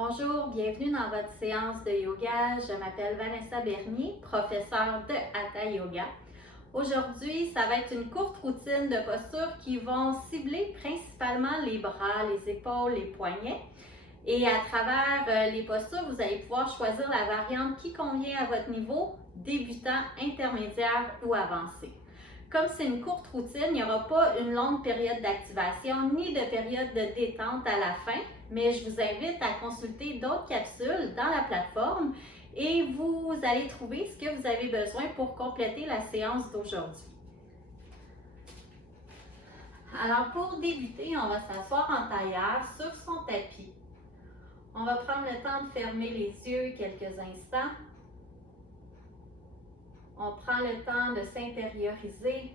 Bonjour, bienvenue dans votre séance de yoga. Je m'appelle Vanessa Bernier, professeure de Hatha Yoga. Aujourd'hui, ça va être une courte routine de postures qui vont cibler principalement les bras, les épaules, les poignets. Et à travers les postures, vous allez pouvoir choisir la variante qui convient à votre niveau, débutant, intermédiaire ou avancé. Comme c'est une courte routine, il n'y aura pas une longue période d'activation ni de période de détente à la fin, mais je vous invite à consulter d'autres capsules dans la plateforme et vous allez trouver ce que vous avez besoin pour compléter la séance d'aujourd'hui. Alors pour débuter, on va s'asseoir en tailleur sur son tapis. On va prendre le temps de fermer les yeux quelques instants. On prend le temps de s'intérioriser,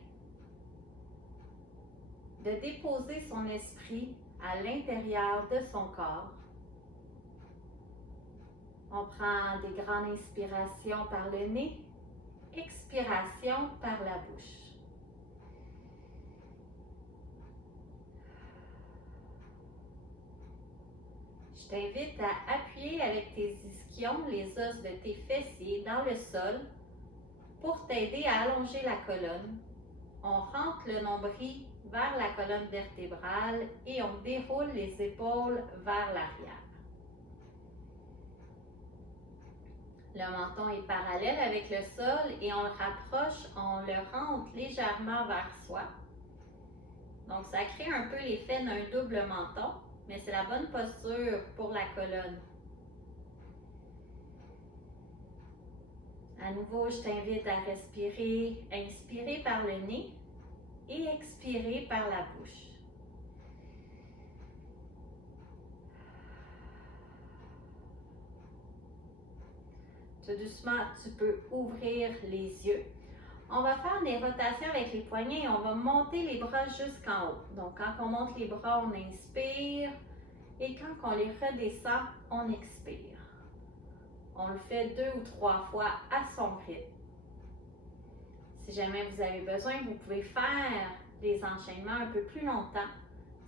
de déposer son esprit à l'intérieur de son corps. On prend des grandes inspirations par le nez, expiration par la bouche. Je t'invite à appuyer avec tes ischions les os de tes fessiers dans le sol pour t'aider à allonger la colonne. On rentre le nombril vers la colonne vertébrale et on déroule les épaules vers l'arrière. Le menton est parallèle avec le sol et on le rapproche, on le rentre légèrement vers soi. Donc ça crée un peu l'effet d'un double menton, mais c'est la bonne posture pour la colonne. À nouveau, je t'invite à respirer, inspirer par le nez et expirer par la bouche. Tout doucement, tu peux ouvrir les yeux. On va faire des rotations avec les poignets et on va monter les bras jusqu'en haut. Donc, quand on monte les bras, on inspire et quand on les redescend, on expire. On le fait 2 ou 3 fois à son rythme. Si jamais vous avez besoin, vous pouvez faire les enchaînements un peu plus longtemps.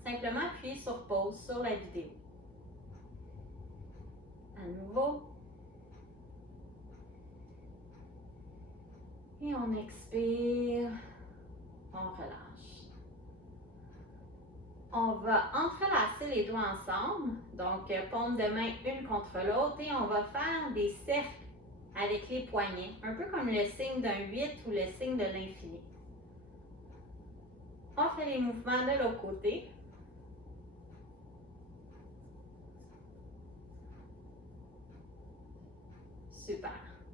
Simplement appuyez sur pause sur la vidéo. À nouveau. Et on expire, on relâche. On va entrelacer les doigts ensemble, donc paume de main une contre l'autre et on va faire des cercles avec les poignets, un peu comme le signe d'un 8 ou le signe de l'infini. On fait les mouvements de l'autre côté. Super.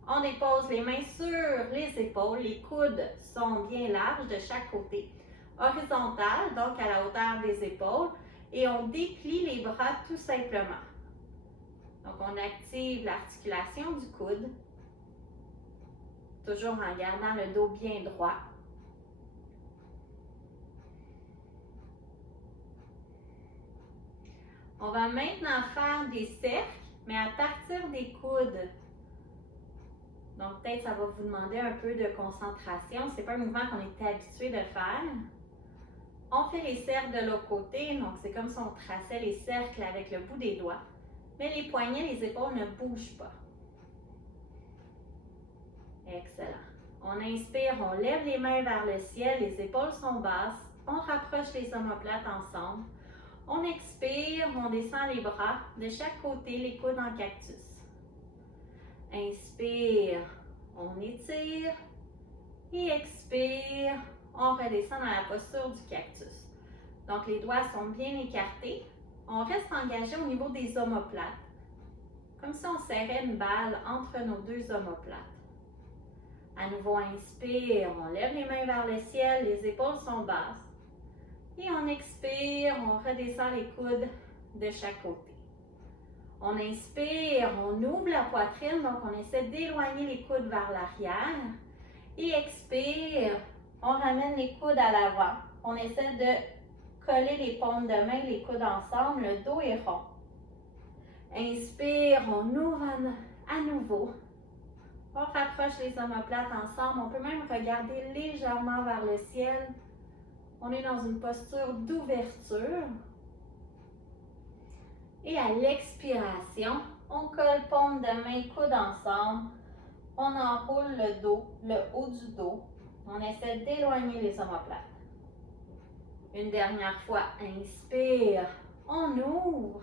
On dépose les mains sur les épaules, les coudes sont bien larges de chaque côté. Horizontal, donc à la hauteur des épaules, et on déplie les bras tout simplement. Donc on active l'articulation du coude, toujours en gardant le dos bien droit. On va maintenant faire des cercles, mais à partir des coudes. Donc peut-être ça va vous demander un peu de concentration. Ce n'est pas un mouvement qu'on est habitué de faire. On fait les cercles de l'autre côté, donc c'est comme si on traçait les cercles avec le bout des doigts. Mais les poignets, les épaules ne bougent pas. Excellent. On inspire, on lève les mains vers le ciel, les épaules sont basses. On rapproche les omoplates ensemble. On expire, on descend les bras de chaque côté, les coudes en cactus. Inspire, on étire. Et expire, on redescend dans la posture du cactus. Donc les doigts sont bien écartés. On reste engagé au niveau des omoplates, comme si on serrait une balle entre nos deux omoplates. À nouveau, inspire, on lève les mains vers le ciel, les épaules sont basses. Et on expire, on redescend les coudes de chaque côté. On inspire, on ouvre la poitrine, donc on essaie d'éloigner les coudes vers l'arrière. Et expire, on ramène les coudes à l'avant. On essaie de coller les paumes de main, les coudes ensemble, le dos est rond. Inspire, on ouvre à nouveau. On rapproche les omoplates ensemble. On peut même regarder légèrement vers le ciel. On est dans une posture d'ouverture. Et à l'expiration, on colle paume de main, coude ensemble. On enroule le dos, le haut du dos. On essaie d'éloigner les omoplates. Une dernière fois, inspire, on ouvre.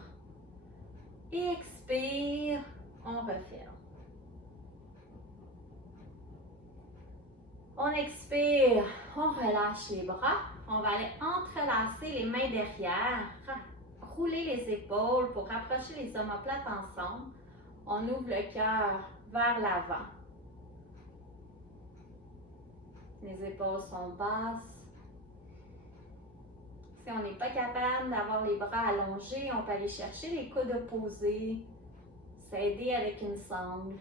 Expire, on referme. On expire, on relâche les bras. On va aller entrelacer les mains derrière. Rouler les épaules pour rapprocher les omoplates ensemble. On ouvre le cœur vers l'avant. Les épaules sont basses. Si on n'est pas capable d'avoir les bras allongés, on peut aller chercher les coudes opposés, s'aider avec une sangle.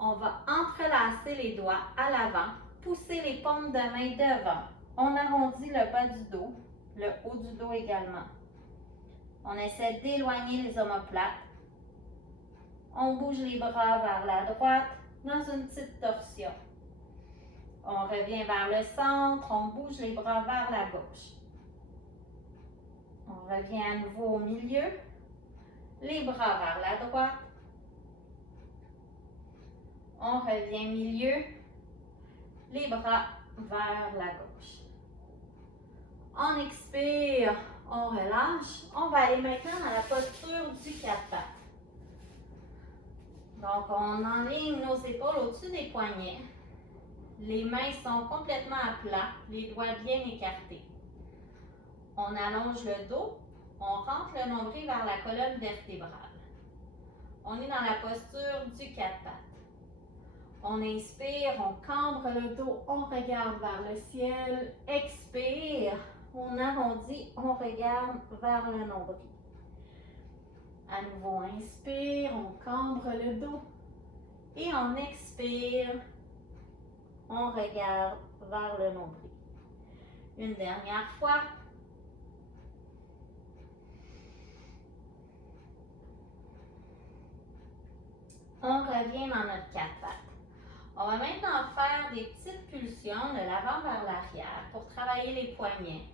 On va entrelacer les doigts à l'avant, pousser les paumes de main devant. On arrondit le bas du dos, le haut du dos également. On essaie d'éloigner les omoplates. On bouge les bras vers la droite dans une petite torsion. On revient vers le centre, on bouge les bras vers la gauche. On revient à nouveau au milieu, les bras vers la droite. On revient milieu, les bras vers la gauche. On expire, on relâche. On va aller maintenant dans la posture du 4 pattes. Donc, on enligne nos épaules au-dessus des poignets. Les mains sont complètement à plat, les doigts bien écartés. On allonge le dos, on rentre le nombril vers la colonne vertébrale. On est dans la posture du 4 pattes. On inspire, on cambre le dos, on regarde vers le ciel. Expire, on arrondit, on regarde vers le nombril. À nouveau, inspire, on cambre le dos. Et on expire, on regarde vers le nombril. Une dernière fois. On revient dans notre 4 pattes. On va maintenant faire des petites pulsions de l'avant vers l'arrière pour travailler les poignets.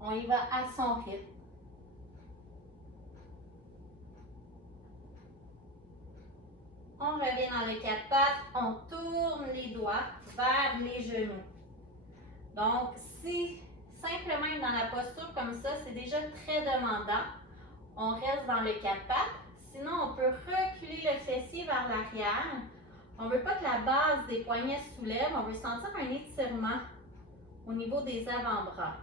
On y va à son rythme. On revient dans le 4 pattes, on tourne les doigts vers les genoux. Donc, si simplement être dans la posture comme ça, c'est déjà très demandant, on reste dans le 4 pattes. Sinon, on peut reculer le fessier vers l'arrière. On ne veut pas que la base des poignets se soulève, on veut sentir un étirement au niveau des avant-bras.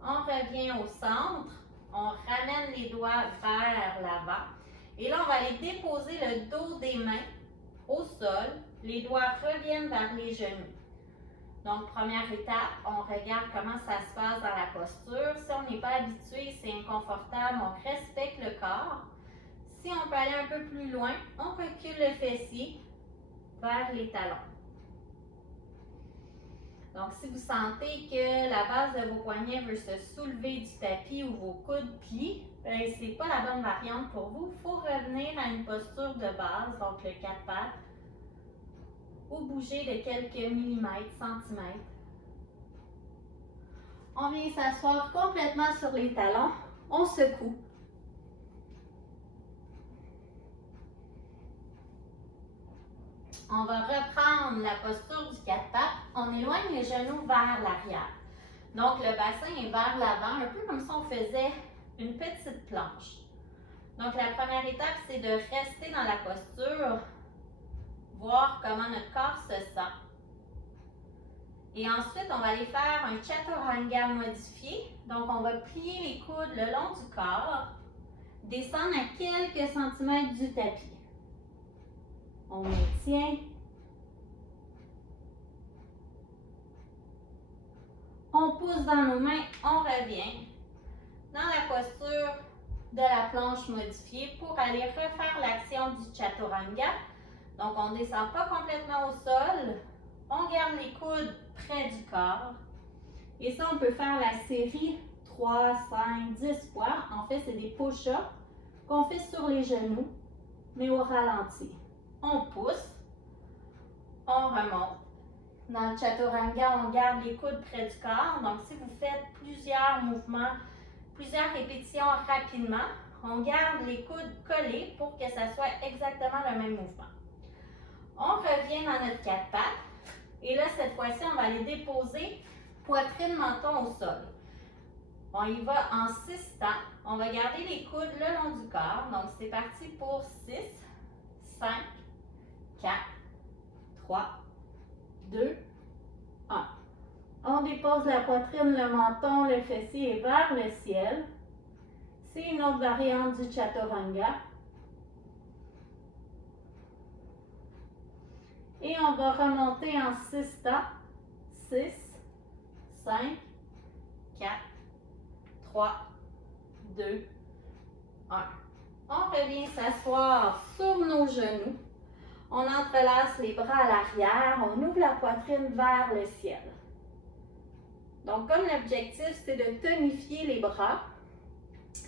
On revient au centre, on ramène les doigts vers l'avant. Et là, on va aller déposer le dos des mains au sol. Les doigts reviennent vers les genoux. Donc, première étape, on regarde comment ça se passe dans la posture. Si on n'est pas habitué, c'est inconfortable, on respecte le corps. Si on peut aller un peu plus loin, on recule le fessier vers les talons. Donc, si vous sentez que la base de vos poignets veut se soulever du tapis ou vos coudes plient, ce n'est pas la bonne variante pour vous. Il faut revenir à une posture de base, donc le 4 pattes, ou bouger de quelques millimètres, centimètres. On vient s'asseoir complètement sur les talons, on secoue. On va reprendre la posture du 4 pattes, on éloigne les genoux vers l'arrière. Donc le bassin est vers l'avant, un peu comme si on faisait une petite planche. Donc la première étape, c'est de rester dans la posture, voir comment notre corps se sent. Et ensuite, on va aller faire un chaturanga modifié. Donc, on va plier les coudes le long du corps, descendre à quelques centimètres du tapis. On maintient. On pousse dans nos mains, on revient dans la posture de la planche modifiée pour aller refaire l'action du chaturanga. Donc, on ne descend pas complètement au sol. On garde les coudes près du corps. Et ça, on peut faire la série 3, 5, 10 fois. En fait, c'est des push-ups qu'on fait sur les genoux, mais au ralenti. On pousse, on remonte, Dans le chaturanga, on garde les coudes près du corps. Donc, si vous faites plusieurs mouvements, plusieurs répétitions rapidement, on garde les coudes collés pour que ça soit exactement le même mouvement. On revient dans notre quatre pattes. Et là, cette fois-ci, on va aller déposer poitrine, menton au sol. On y va en 6 temps. On va garder les coudes le long du corps. Donc, c'est parti pour 6, 5, 4, 3, 2, 1. On dépose la poitrine, le menton, le fessier vers le ciel. C'est une autre variante du chaturanga. Et on va remonter en 6 temps. 6, 5, 4, 3, 2, 1. On revient s'asseoir sur nos genoux. On entrelace les bras à l'arrière. On ouvre la poitrine vers le ciel. Donc, comme l'objectif, c'est de tonifier les bras,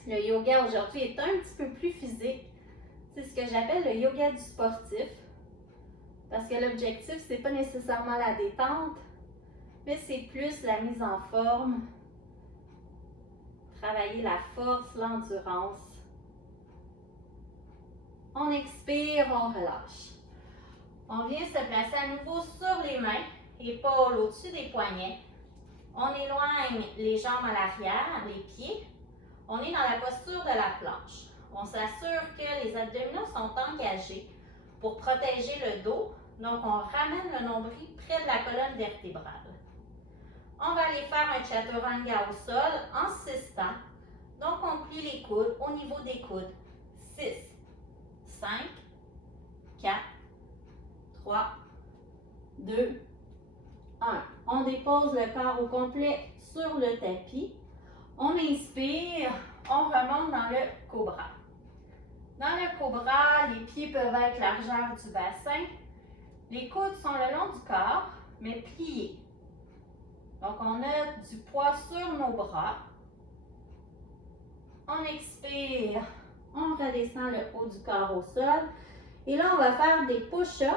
le yoga aujourd'hui est un petit peu plus physique. C'est ce que j'appelle le yoga du sportif. Parce que l'objectif, ce n'est pas nécessairement la détente, mais c'est plus la mise en forme, travailler la force, l'endurance. On expire, on relâche. On vient se placer à nouveau sur les mains, épaules au-dessus des poignets. On éloigne les jambes à l'arrière, les pieds. On est dans la posture de la planche. On s'assure que les abdominaux sont engagés pour protéger le dos. Donc, on ramène le nombril près de la colonne vertébrale. On va aller faire un chaturanga au sol en 6 temps. Donc, on plie les coudes au niveau des coudes. 6, 5, 4, 3, 2, 1. On dépose le corps au complet sur le tapis. On inspire, on remonte dans le cobra. Dans le cobra, les pieds peuvent être largeur du bassin. Les coudes sont le long du corps, mais pliés. Donc, on a du poids sur nos bras. On expire, on redescend le haut du corps au sol. Et là, on va faire des push-ups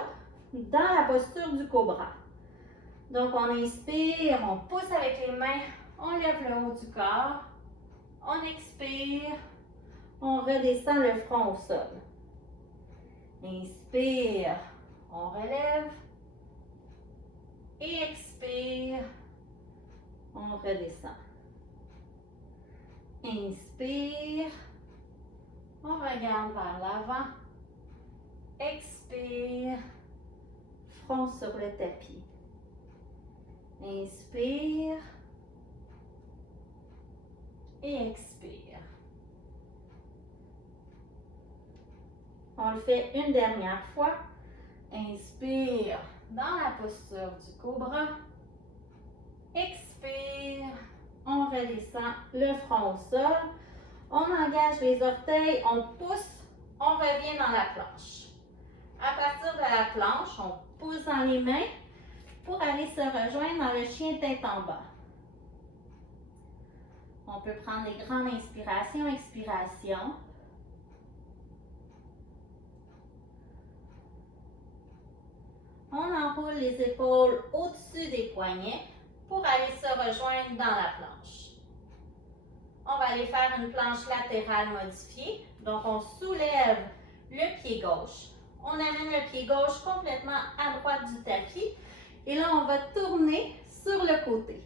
dans la posture du cobra. Donc, on inspire, on pousse avec les mains, on lève le haut du corps. On expire, on redescend le front au sol. Inspire, on relève. Et expire, on redescend. Inspire, on regarde vers l'avant. Expire, front sur le tapis. Inspire et expire. On le fait une dernière fois. Inspire dans la posture du cobra. Expire, on redescend le front au sol. On engage les orteils, on pousse, on revient dans la planche. À partir de la planche, on pousse dans les mains pour aller se rejoindre dans le chien tête en bas. On peut prendre des grandes inspirations, expirations. On enroule les épaules au-dessus des poignets pour aller se rejoindre dans la planche. On va aller faire une planche latérale modifiée. Donc, on soulève le pied gauche. On amène le pied gauche complètement à droite du tapis. Et là, on va tourner sur le côté.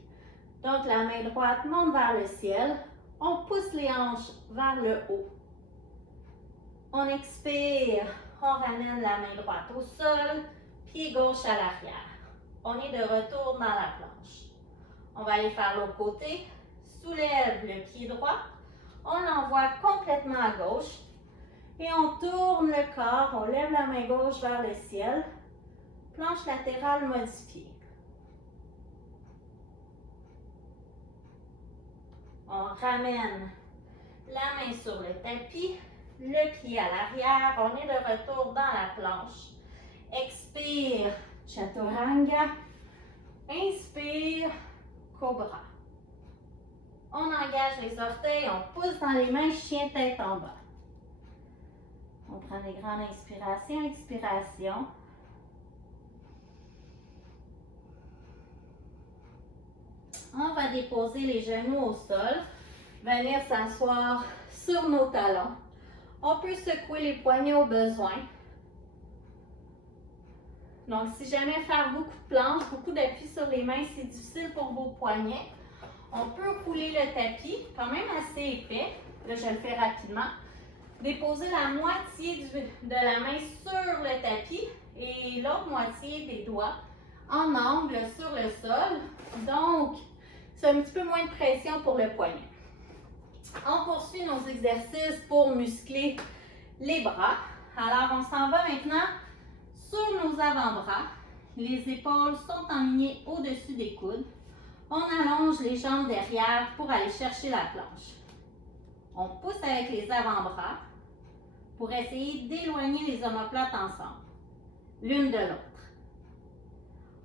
Donc, la main droite monte vers le ciel. On pousse les hanches vers le haut. On expire. On ramène la main droite au sol. Pied gauche à l'arrière. On est de retour dans la planche. On va aller faire l'autre côté. Soulève le pied droit. On l'envoie complètement à gauche. Et on tourne le corps. On lève la main gauche vers le ciel. Planche latérale modifiée. On ramène la main sur le tapis, le pied à l'arrière. On est de retour dans la planche. Expire, chaturanga. Inspire, cobra. On engage les orteils, on pousse dans les mains, chien tête en bas. On prend des grandes inspirations, expirations. à déposer les genoux au sol, venir s'asseoir sur nos talons. On peut secouer les poignets au besoin. Donc, si jamais faire beaucoup de planches, beaucoup d'appui sur les mains, c'est difficile pour vos poignets, on peut rouler le tapis, quand même assez épais. Là, je le fais rapidement. Déposer la moitié de la main sur le tapis et l'autre moitié des doigts en angle sur le sol. Donc, c'est un petit peu moins de pression pour le poignet. On poursuit nos exercices pour muscler les bras. Alors, on s'en va maintenant sur nos avant-bras. Les épaules sont alignées au-dessus des coudes. On allonge les jambes derrière pour aller chercher la planche. On pousse avec les avant-bras pour essayer d'éloigner les omoplates ensemble, l'une de l'autre.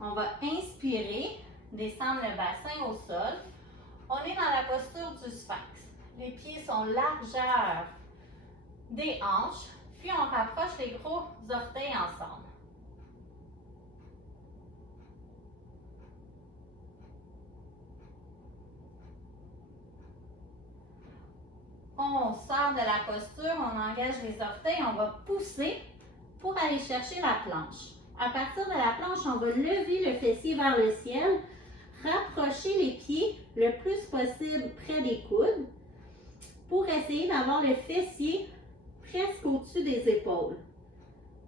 On va inspirer, descendre le bassin au sol. On est dans la posture du sphinx. Les pieds sont largeur des hanches, puis on rapproche les gros orteils ensemble. On sort de la posture, on engage les orteils, on va pousser pour aller chercher la planche. À partir de la planche, on va lever le fessier vers le ciel, rapprocher les pieds le plus possible près des coudes pour essayer d'avoir le fessier presque au-dessus des épaules.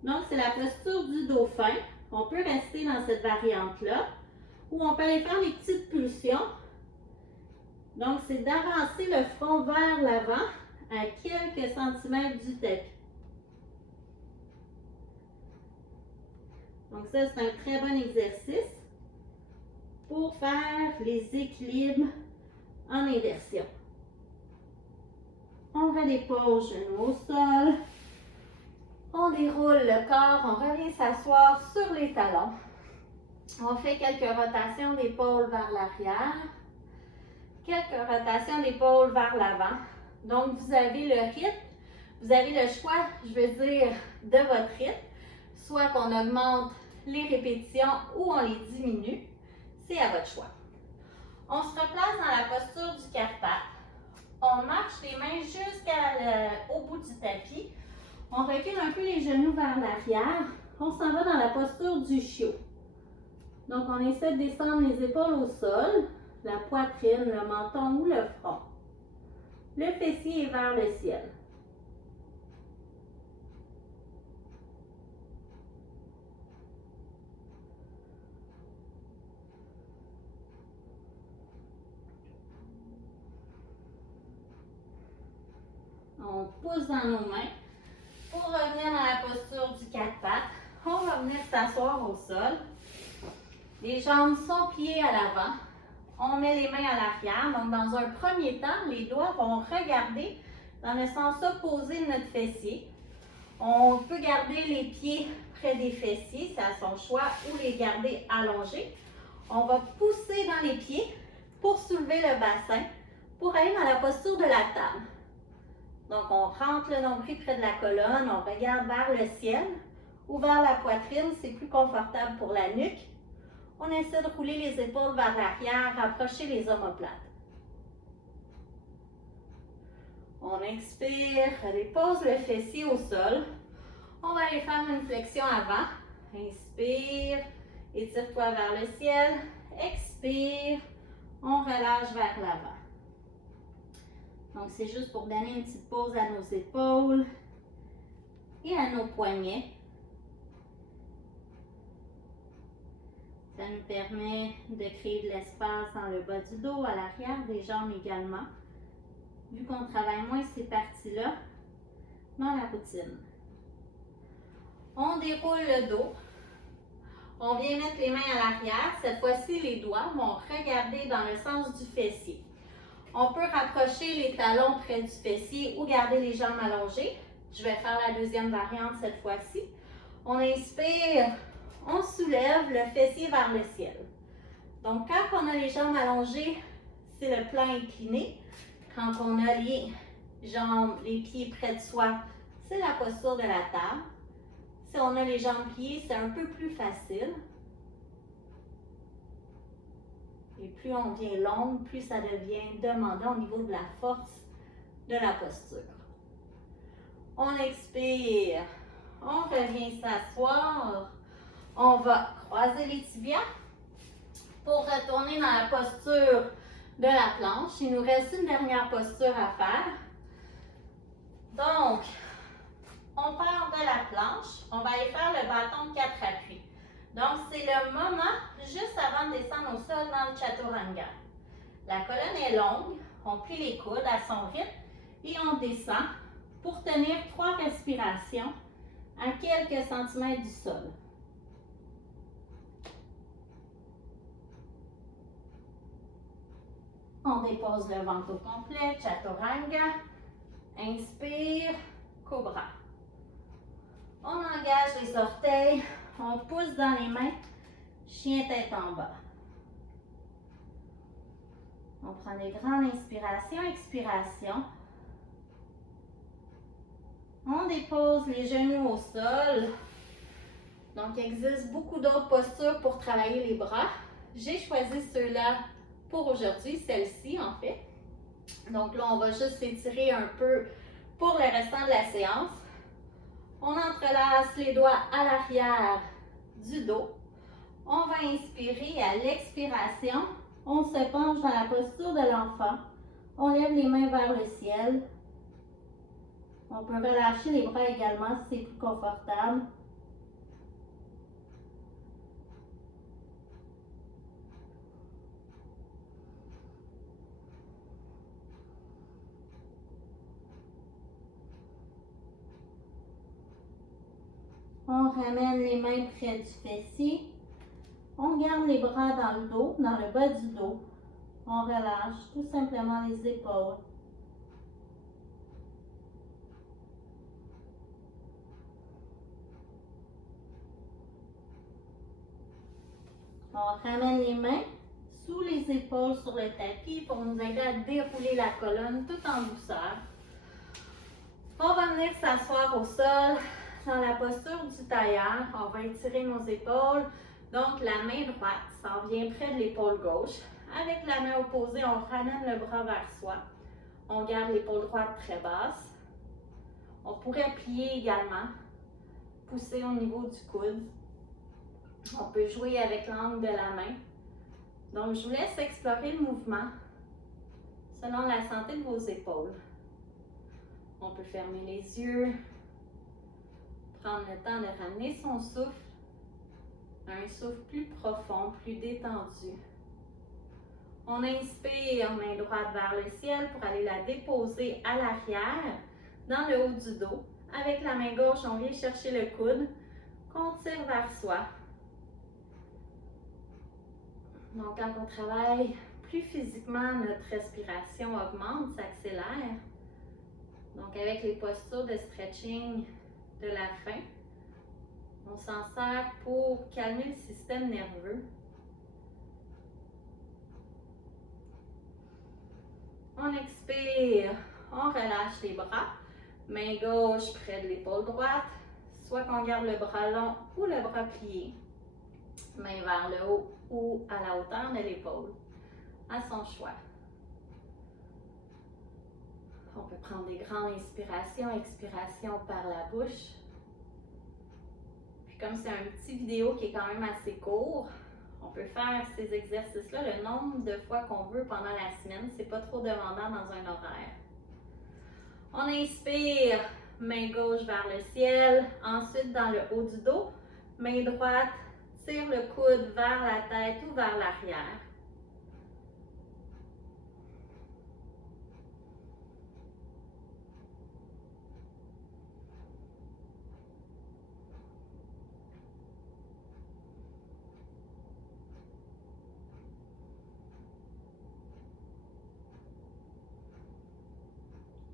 Donc, c'est la posture du dauphin. On peut rester dans cette variante-là ou on peut aller faire des petites pulsions. Donc, c'est d'avancer le front vers l'avant à quelques centimètres du tapis. Donc, ça, c'est un très bon exercice pour faire les équilibres en inversion. On redépose genoux au sol. On déroule le corps, on revient s'asseoir sur les talons. On fait quelques rotations d'épaule vers l'arrière. Quelques rotations d'épaule vers l'avant. Donc, vous avez le rythme, vous avez le choix, je veux dire, de votre rythme. Soit qu'on augmente les répétitions ou on les diminue. C'est à votre choix. On se replace dans la posture du quatre-pattes. On marche les mains jusqu'au bout du tapis. On recule un peu les genoux vers l'arrière. On s'en va dans la posture du chiot. Donc, on essaie de descendre les épaules au sol, la poitrine, le menton ou le front. Le fessier est vers le ciel. On pousse dans nos mains pour revenir dans la posture du quatre pattes. On va venir s'asseoir au sol. Les jambes sont pliées à l'avant. On met les mains à l'arrière. Donc, dans un premier temps, les doigts vont regarder dans le sens opposé de notre fessier. On peut garder les pieds près des fessiers, c'est à son choix, ou les garder allongés. On va pousser dans les pieds pour soulever le bassin, pour aller dans la posture de la table. Donc, on rentre le nombril près de la colonne, on regarde vers le ciel ou vers la poitrine, c'est plus confortable pour la nuque. On essaie de rouler les épaules vers l'arrière, rapprocher les omoplates. On expire, dépose le fessier au sol. On va aller faire une flexion avant. Inspire, étire-toi vers le ciel. Expire, on relâche vers l'avant. Donc, c'est juste pour donner une petite pause à nos épaules et à nos poignets. Ça nous permet de créer de l'espace dans le bas du dos, à l'arrière des jambes également, vu qu'on travaille moins ces parties-là dans la routine. On déroule le dos. On vient mettre les mains à l'arrière. Cette fois-ci, les doigts vont regarder dans le sens du fessier. On peut rapprocher les talons près du fessier ou garder les jambes allongées. Je vais faire la deuxième variante cette fois-ci. On inspire, on soulève le fessier vers le ciel. Donc, quand on a les jambes allongées, c'est le plan incliné. Quand on a les jambes, les pieds près de soi, c'est la posture de la table. Si on a les jambes pliées, c'est un peu plus facile. Et plus on devient longue, plus ça devient demandant au niveau de la force de la posture. On expire, on revient s'asseoir. On va croiser les tibias pour retourner dans la posture de la planche. Il nous reste une dernière posture à faire. Donc, on part de la planche. On va aller faire le bâton de 4 appuis. Donc, c'est le moment juste avant de descendre au sol dans le chaturanga. La colonne est longue. On plie les coudes à son rythme et on descend pour tenir 3 respirations à quelques centimètres du sol. On dépose le ventre au complet, chaturanga. Inspire, cobra. On engage les orteils, on pousse dans les mains, chien tête en bas. On prend des grandes inspirations, expirations. On dépose les genoux au sol. Donc, il existe beaucoup d'autres postures pour travailler les bras. J'ai choisi ceux-là pour aujourd'hui, celle-ci en fait. Donc là, on va juste s'étirer un peu pour le restant de la séance. On entrelace les doigts à l'arrière du dos. On va inspirer à l'expiration. On se penche dans la posture de l'enfant. On lève les mains vers le ciel. On peut relâcher les bras également si c'est plus confortable. On ramène les mains près du fessier. On garde les bras dans le dos, dans le bas du dos. On relâche tout simplement les épaules. On ramène les mains sous les épaules sur le tapis pour nous aider à dérouler la colonne tout en douceur. On va venir s'asseoir au sol dans la posture du tailleur. On va étirer nos épaules. Donc, la main droite s'en vient près de l'épaule gauche. Avec la main opposée, on ramène le bras vers soi. On garde l'épaule droite très basse. On pourrait plier également, pousser au niveau du coude. On peut jouer avec l'angle de la main. Donc, je vous laisse explorer le mouvement selon la santé de vos épaules. On peut fermer les yeux, prendre le temps de ramener son souffle à un souffle plus profond, plus détendu. On inspire, main droite vers le ciel pour aller la déposer à l'arrière, dans le haut du dos. Avec la main gauche, on vient chercher le coude, qu'on tire vers soi. Donc, quand on travaille plus physiquement, notre respiration augmente, s'accélère. Donc, avec les postures de stretching de la fin, on s'en sert pour calmer le système nerveux. On expire, on relâche les bras. Main gauche près de l'épaule droite, soit qu'on garde le bras long ou le bras plié. Main vers le haut ou à la hauteur de l'épaule, à son choix. On peut prendre des grandes inspirations, expirations par la bouche. Puis comme c'est un petit vidéo qui est quand même assez court, on peut faire ces exercices-là le nombre de fois qu'on veut pendant la semaine. C'est pas trop demandant dans un horaire. On inspire, main gauche vers le ciel. Ensuite, dans le haut du dos, main droite, tire le coude vers la tête ou vers l'arrière.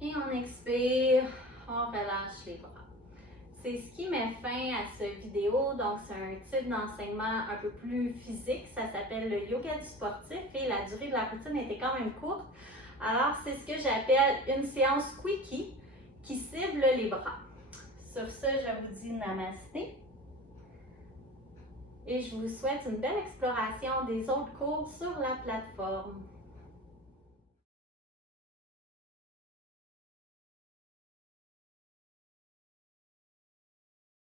Et on expire, on relâche les bras. C'est ce qui met fin à cette vidéo. Donc, c'est un type d'enseignement un peu plus physique. Ça s'appelle le yoga du sportif et la durée de la routine était quand même courte. Alors, c'est ce que j'appelle une séance quickie qui cible les bras. Sur ce, je vous dis namasté. et je vous souhaite une belle exploration des autres cours sur la plateforme.